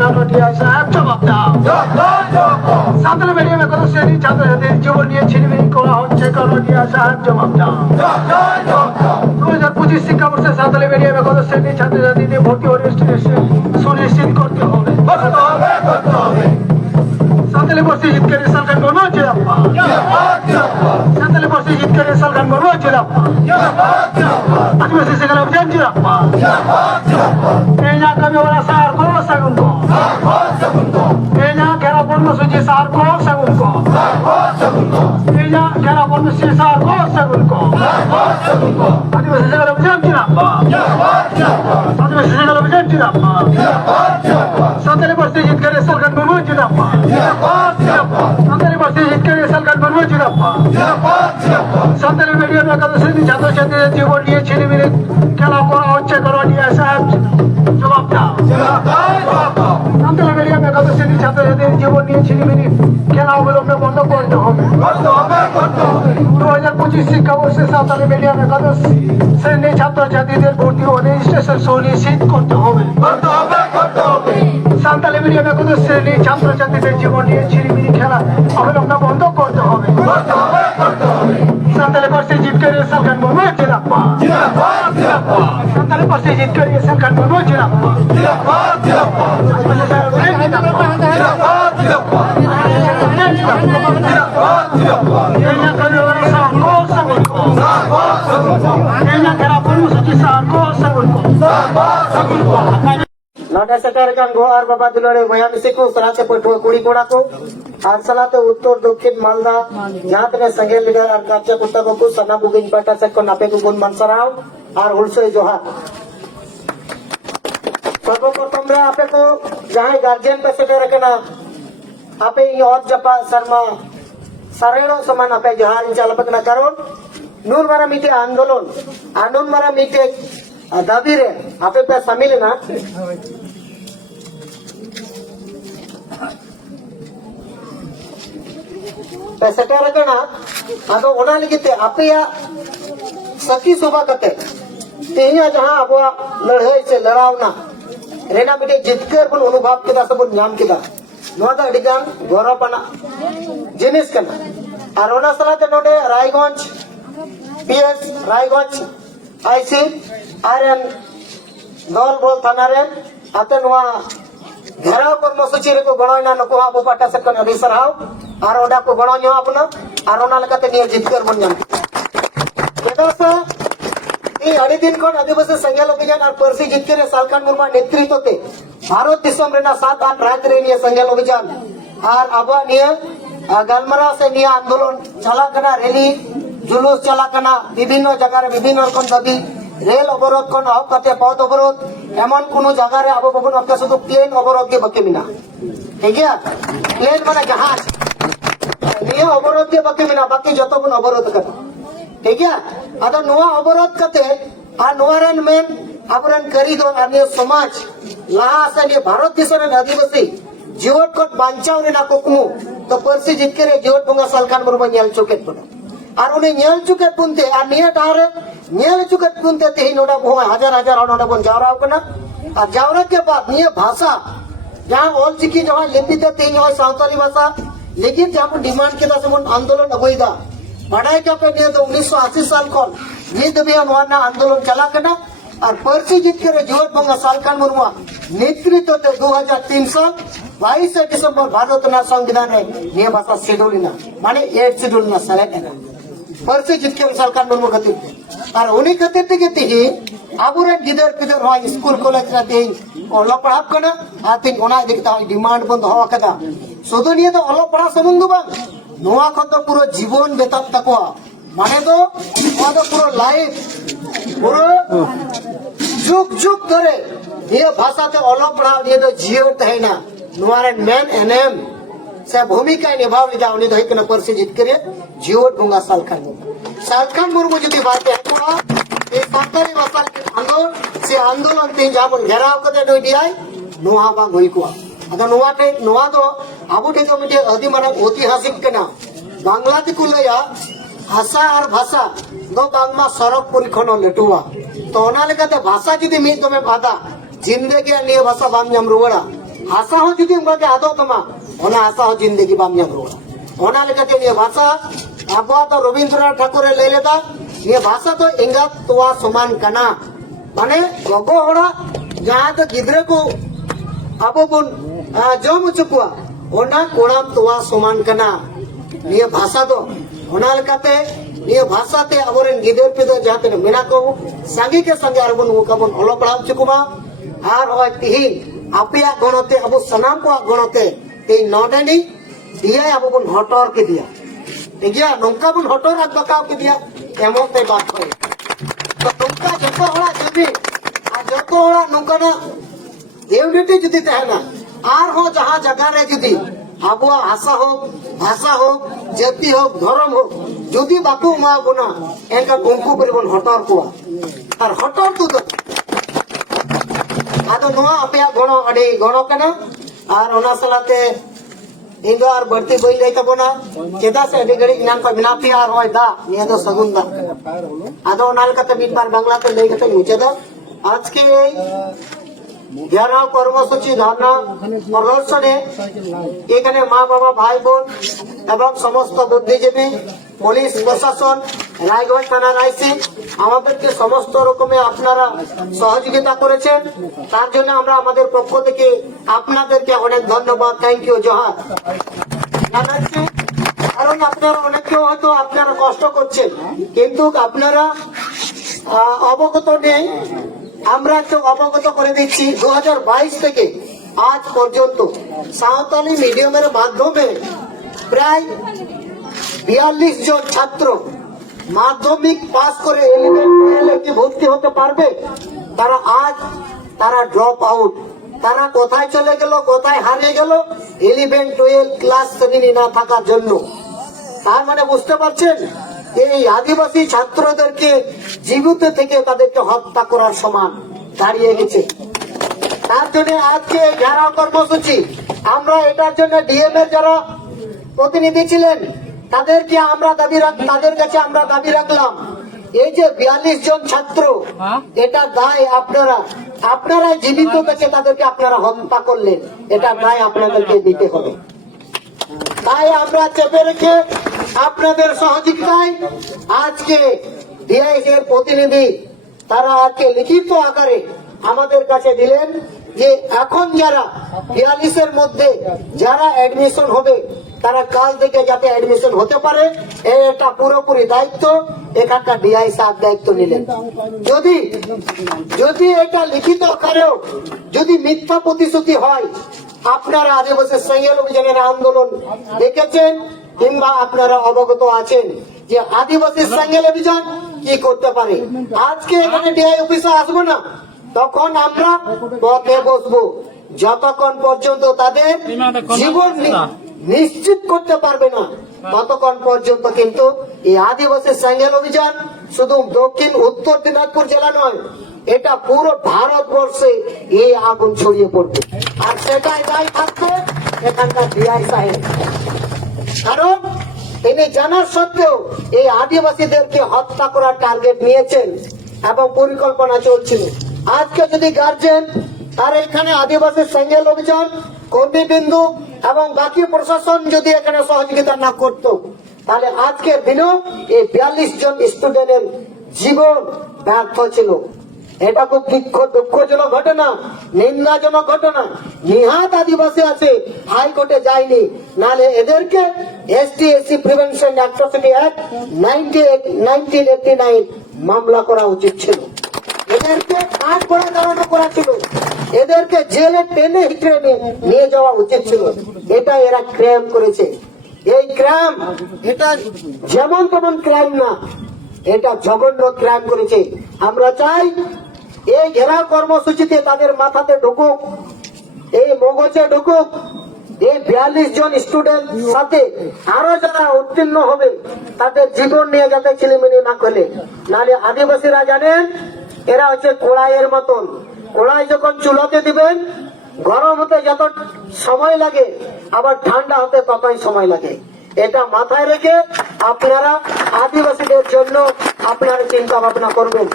करोटिया साहब जवाब दाओ सातले मीडिया में करो श्रेणी छात्र छात्री जीवन নিয়ে ছিনিমিনি করা হচ্ছে কरोटिया साहब जवाब दाओ 2025 শিক্ষাবর্ষে সাতলে मीडिया में करो শ্রেণী ছাত্র ছাত্রীদের ভর্তি ও রেজিস্ট্রেশন সুনিশ্চিত করতে হবে সাতলে বর্ষে জিতকারী সরকার বনো জিরাপ্পা সাতলে বর্ষে জিতকারী সরকার বনো জিরাপ্পা আদিবাসী সেখানে অভিযান জিরাপ্পা এই না কবি ওরা সার কো সাগুন কো এই না ঘেরা কর্মসূচি সার কো সাগুন কো এই না ঘেরা কর্মসূচি সার কো সাগুন কো আদিবাসী সেখানে অভিযান জিরাপ্পা আদিবাসী সেখানে অভিযান জিরাপ্পা সাতলে বর্ষে জিতকারী সরকার বনো জিরাপ্পা সাঁতালি বর্ষে জিতকারী সরকার বনো জিরাপ্পা সাঁতালি মিডিয়াম একাদশ শ্রেণী ছাত্রছাত্রীদের জীবন নিয়ে ছিনিমিনি খেলা করা হচ্ছে কरोटिया साहब জবাব দাও সাঁতালি মিডিয়াম একাদশ শ্রেণী ছাত্রছাত্রীদের জীবন নিয়ে ছিনিমিনি খেলা অবিলম্বে বন্ধ করতে হবে 2025 শিক্ষাবর্ষে সাঁতালি মিডিয়াম একাদশ শ্রেণী ছাত্রছাত্রীদের ভর্তি ও রেজিস্ট্রেশন সুনিশ্চিত করতে হবে সাঁতালি মিডিয়াম একাদশ শ্রেণী ছাত্রছাত্রীদের জীবন নিয়ে ছিনিমিনি খেলা অবিলম্বে বন্ধ করতে হবে সাঁতালি বর্ষে জিতকারী সরকার বনো জিরাপ্পা সাঁতালি বর্ষে জিতকারী সরকার বনো জিরাপ্পা नोटे सेटर गो और बाबा दुलारे भैया मिसी को सराते पटुआ कुड़ी कोड़ा को आंसलाते उत्तर दक्षिण मालदा यहाँ पे संगे लीडर और काचा कुत्ता को सना बुगिन पाटा से को नापे को गुण मनसराव और हुलसो जोहार सर्वप्रथम रे आपे को जहाँ गार्जियन पे सेटर रखना आपे ये और जपा शर्मा सरेड़ो समान आपे जोहार इंचालपक न करो नूर मारा मीटे आंदोलन आंदोलन मारा मीटे दाबी रे आपे पे शामिल ना पैसेटा रखना आदो ओना लिखते आपे या सखी शोभा करते तेहिया जहां अब लड़ाई से लड़ावना रेना बेटे जितकर बन अनुभव किदा सब नाम किदा नोदा अडिगान गौरवपना जिनिस कना और ओना सलाते नोडे Raiganj PS Raiganj IC RN दल बोल थाना रे आते नोआ घेराव कर्मसूची रे को गणना नको आबो पाटा से कन अभी सरहाव और ओडा को गणो न्यो अपना और ओना लगाते नियर जितकर बन जान केदा से ई अड़ी दिन कोन आदिवासी संघेल अभियान और परसी जितकर सालकान मुर्मा नेतृत्व ते भारत दिसम रेना 7-8 राज्य रे नियर संघेल अभियान और आबा नियर गलमरा से नियर आंदोलन चला कना रैली जुलूस चला कना विभिन्न जगह रे विभिन्न रकम दाबी रेल अवरोध को अहब करते पथ अवरोध एमन कोनो जगह रे अब बबन आपका शुद्ध प्लेन अवरोध के बके मिना ठीक है प्लेन माने जहाज ये अवरोध के बके मिना बाकी जतो बन अवरोध कर ठीक है अदा नोआ अवरोध करते आ नोआरन में अबरन कारीगर अन्य समाज लहा से ने भारत देश रे आदिवासी जीवट को बांचाव रे ना कोकमु तो परसी जितके रे जीवट बंगा सालकान मुर्मा ᱧᱮᱞ चुकेत पड़ा और उन्हें ᱧᱮल चुकेत पुनते आ निया टारे ᱧᱮल चुकेत पुनते तेही नोडा बो हजार हजार नोडा बन जावराव कना और जावरा के बाद निया भाषा जहां ऑल चिकी जहां लिपि ते तेही हो सावताली भाषा लेकिन जहां डिमांड केदा समन आंदोलन अगोइदा बड़ाई का पे निया तो 1980 साल कोन नित भी नोना आंदोलन चला कना और परसी जितके जीवट बंगा सालकान मुर्मा नेतृत्व ते 2003 साल 22 डिसेंबर भारत ना संविधान रे निया भाषा शेड्यूल ना माने 8 शेड्यूल ना सेलेक्ट है परसी जितके सालकान मुर्मा खातिर और उन्हीं खातिर ते गति ही आबुरे गिदर पिदर हो स्कूल कॉलेज राते ओलो पढ़ाब कना आते ओना देखता डिमांड बंद हो कदा सुदु निया तो ओलो पढ़ा समंग बा नोआ को तो पूरा जीवन बेताब तकवा माने तो पूरा लाइफ पूरा जुग जुग धरे ये भाषा ते ओलो पढ़ा ये तो जीवन है ना नोआरे मेन एनएम से भूमिका निभाव लिदा उनी तो एकना परसी जित करे जीवट बुंगा सालखान मुर्मू जदी बात है तो ए सातारी भाषा के आंदोलन ते जाबन घेराव कते दोइदियाय नोआ बा होई को अदा नोआ तो आबो ठे तो मिटे अदि माना ऐतिहासिक कना बांग्ला ते कुलया भाषा और भाषा दो बांग्ला सरक परिखन लेटुवा तो ओना लेकाते भाषा जदी मी तमे बादा जिंदगी निये भाषा बाम नाम रुवड़ा भाषा हो जुदी उनके आदो तमा ओना आशा हो जिंदगी बाम ᱧᱟᱢ ᱨᱩᱣᱟᱹᱲᱟ ᱚᱱᱟ ᱞᱮᱠᱟᱛᱮ ᱱᱤᱭᱟᱹ ᱵᱷᱟষᱟ ᱟᱵᱚᱣᱟᱜ ᱫᱚ ᱨᱚᱵᱤᱱᱫᱨᱚᱱᱟথ ᱴᱷᱟᱠᱩᱨᱮ ᱞᱟᱹᱭ ᱞᱮᱫᱟ ᱱᱤᱭᱟᱹ ᱵᱷᱟষᱟ ᱫᱚ ᱮᱸᱜᱟᱛ ᱛᱚᱣᱟ ᱥᱚᱢᱟᱱ ᱠᱟᱱᱟ ᱢᱟᱱᱮ ᱜᱚᱜᱚ ᱦᱚᱲᱟᱜ ᱡᱟᱦᱟᱸ ᱫᱚ ᱜᱤᱫᱽᱨᱟᱹ ᱠᱚ ᱟᱵᱚ ᱵᱚᱱ ᱡᱚᱢ ᱦᱚᱪᱚ ᱠᱚᱣᱟ ᱚᱱᱟ ᱠᱚᱲᱟᱢ ᱛᱚᱣᱟ ᱥᱚᱢᱟᱱ ᱠᱟᱱᱟ ᱱᱤᱭᱟᱹ ᱵᱷᱟषᱟ ᱫᱚ ᱚᱱᱟ ᱞᱮᱠᱟᱛᱮ ᱱᱤᱭᱟᱹ ᱵᱷᱟषᱟ তে ᱟᱵᱚᱨᱮᱱ ᱜᱤᱫᱟᱹᱨ ᱯᱤᱫᱟᱹᱨ ᱡᱟᱦᱟᱸ ᱛᱤᱱᱟᱹᱜ ᱢᱮᱱᱟᱜ ᱠᱚ ᱥᱟᱸᱜᱮ কে ᱥᱟᱸᱜᱮ ᱟᱨᱵᱚᱱ ᱱᱚᱝᱠᱟ ᱵᱚᱱ ᱚᱞᱚᱜ ᱯᱟᱲᱦᱟᱣ ᱦᱚᱪᱚ ᱠᱚᱢᱟ আর হয় তিহিন আপেয়াᱜ গণতে আবো সানাম কোয়াᱜ গণতে এই নডেনি দিয়া আবো বন হটর কে দিয়া ঠিক আছে নৌকা বন হটর আর বাকাও কে দিয়া এমন তে বাত হয় তো নৌকা যত হড়া যদি আর যত হড়া নৌকা না ইউনিটি যদি তাহনা আর হো যাহা জায়গা রে যদি আবুয়া আশা হোক ভাষা হোক জাতি হোক ধর্ম হোক যদি বাকু মা বোনা এনকা উনকু পরিবন হটর কোয়া আর হটর তো আদো নোয়া আপেয়া গণ আডি গণ কেনা আর ওনা সালাতে ইন্দো আর বর্তি বই লই তাবনা কেদা সে আডি গড়ি ইনান পা মিনাতি আর হয় দা নিয়া দো সগুন দা আদো ওনাল কাতে বিটবার বাংলাতে লই গতে মুচে দা আজকে এই 11 কর্মসূচি ধর্ণা প্রদর্শনে এখানে মা বাবা ভাই বোন এবং সমস্ত বুদ্ধিজীবী পুলিশ প্রশাসন রায়গঞ্জ থানার আইসি আমাদেরকে সমস্ত রকমে আপনারা সহযোগিতা করেছেন তার জন্য আমরা আমাদের পক্ষ থেকে আপনাদেরকে অনেক ধন্যবাদ থ্যাংক ইউ জোহার জানাচ্ছি কারণ আপনারা অনেকে হয়তো আপনারা কষ্ট করছেন কিন্তু আপনারা অবগত নেই আমরা তো অবগত করে দিচ্ছি 2022 থেকে আজ পর্যন্ত সাঁওতালি মিডিয়ামের মাধ্যমে প্রায় 42 জন ছাত্র মাধ্যমিক পাস করে 11 ভর্তি হতে পারবে তারা আজ তারা ড্রপ আউট তারা কোথায় চলে গেল কোথায় হারিয়ে গেল 11-12 ক্লাস 7 না থাকার জন্য তার মানে বুঝতে পারছেন এই আদিবাসী ছাত্রদেরকে জীবিত থেকে তাদেরকে হত্যা করার সমান দাঁড়িয়ে গেছে তার জন্য আজকে ঘেরাও কর্মসূচি আমরা এটার জন্য ডিএম এর যারা প্রতিনিধি ছিলেন তাদেরকে আমরা তাদের কাছে আমরা দাবি রাখলাম এই যে 42 জন ছাত্র এটা দায় আপনারা জীবিত থেকে তাদেরকে আপনারা হত্যা করলেন এটা দায় আপনাদেরকে দিতে হবে তাই আমরা চেপে রেখে আপনাদের সহযোগিতায় আজকে ডিআইএস এর প্রতিনিধি তারা আজকে লিখিত আকারে আমাদের কাছে দিলেন যে এখন যারা 42 এর মধ্যে যারা অ্যাডমিশন হবে তারা কাল থেকে যাতে অ্যাডমিশন হতে পারে এটা পুরোপুরি দায়িত্ব এখানকার ডিআই সাহেব দায়িত্ব নিলেন যদি এটা লিখিত আকারেও যদি মিথ্যা প্রতিশ্রুতি হয় আপনারা আদিবাসী সাইকেল অভিযানের আন্দোলন দেখেছেন কিংবা আপনারা অবগত আছেন যে আদিবাসী সাইকেল অভিযান কি করতে পারে আজকে এখানে ডিআই অফিসে আসবো না তখন আমরা পথে বসবো যতক্ষণ পর্যন্ত তাদের জীবন নিশ্চিত করতে পারবে না ততক্ষণ পর্যন্ত কিন্তু এই আদিবাসী সাইকেল অভিযান শুধু দক্ষিণ উত্তর দিনাজপুর জেলা নয় এটা পুরো ভারতবর্ষে এই আগুন ছড়িয়ে পড়বে আর সেটাই দায়ী থাকবে এখানকার ডিআই সাহেব কারণ তিনি জানার সত্ত্বেও এই আদিবাসীদেরকে হত্যা করার টার্গেট নিয়েছেন এবং পরিকল্পনা চলছিল আজকে যদি গার্জেন তার এখানে আদিবাসী সাইকেল অভিযান কর্মীবৃন্দু এবং বাকি প্রশাসন যদি এখানে সহযোগিতা না করত তাহলে আজকের দিনেও এই 42 জন স্টুডেন্টের জীবন ব্যর্থ ছিল এটা খুব দুঃখজনক ঘটনা নিন্দাজনক ঘটনা নিহাত আদিবাসী আছে হাইকোর্টে যায়নি নালে এদেরকে ST SC prevention atrocity act 1989 মামলা করা উচিত ছিল এদেরকে কাঠ করা দাঁড়ানো করা ছিল এদেরকে জেলে টেনে হিটে নিয়ে যাওয়া উচিত ছিল এটা এরা ক্রাইম করেছে এই ক্রাইম এটা যেমন তেমন ক্রাইম না এটা জঘন্য ক্রাইম করেছে আমরা চাই এই ঘেরাও কর্মসূচিতে তাদের মাথাতে ঢুকুক এই মগজে ঢুকুক এই 42 জন স্টুডেন্ট সাথে আরো যারা উত্তীর্ণ হবে তাদের জীবন নিয়ে যাতে ছেলেমেয়ে না করলে নাহলে আদিবাসীরা জানেন এরা হচ্ছে কড়াইয়ের মতন কড়াই যখন চুলাতে দিবেন গরম হতে যত সময় লাগে আবার ঠান্ডা হতে ততই সময় লাগে এটা মাথায় রেখে আপনারা আদিবাসীদের জন্য আপনারা চিন্তা ভাবনা করবেন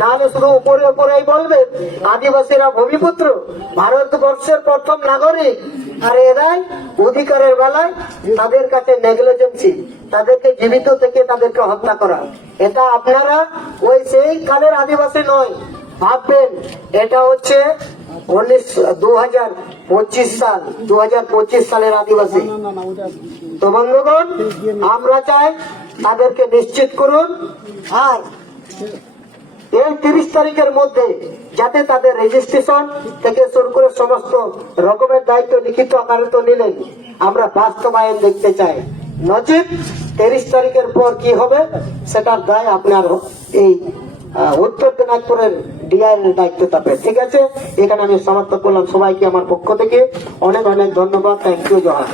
নাহলে শুধু উপরে উপরেই বলবেন আদিবাসীরা ভূমিপুত্র, ভারতবর্ষের প্রথম নাগরিক, আর এরাই অধিকারের বেলায় তাদের কাছে নেগলিজেন্সি, তাদেরকে জীবিত থেকে তাদেরকে হত্যা করা। এটা আপনারা ওই সেই কালের আদিবাসী নয়, ভাববেন এটা হচ্ছে 2025 সাল, 2025 সালের আদিবাসী। তো বন্ধুগণ, আমরা চাই তাদেরকে নিশ্চিত করুন, আর এই 30 তারিখের মধ্যে যাতে তাদের রেজিস্ট্রেশন থেকে শুরু করে সমস্ত রকমের দায়িত্ব লিখিত আকারে তো নিলেন, আমরা বাস্তবায়ন দেখতে চাই। নচিত 30 তারিখের পর কি হবে সেটার দায় আপনার এই উত্তর দিনাজপুরের ডিআই এর দায়িত্ব থাকবে। ঠিক আছে, এখানে আমি সমাপ্ত করলাম। সবাইকে আমার পক্ষ থেকে অনেক অনেক ধন্যবাদ। Thank you, জহার।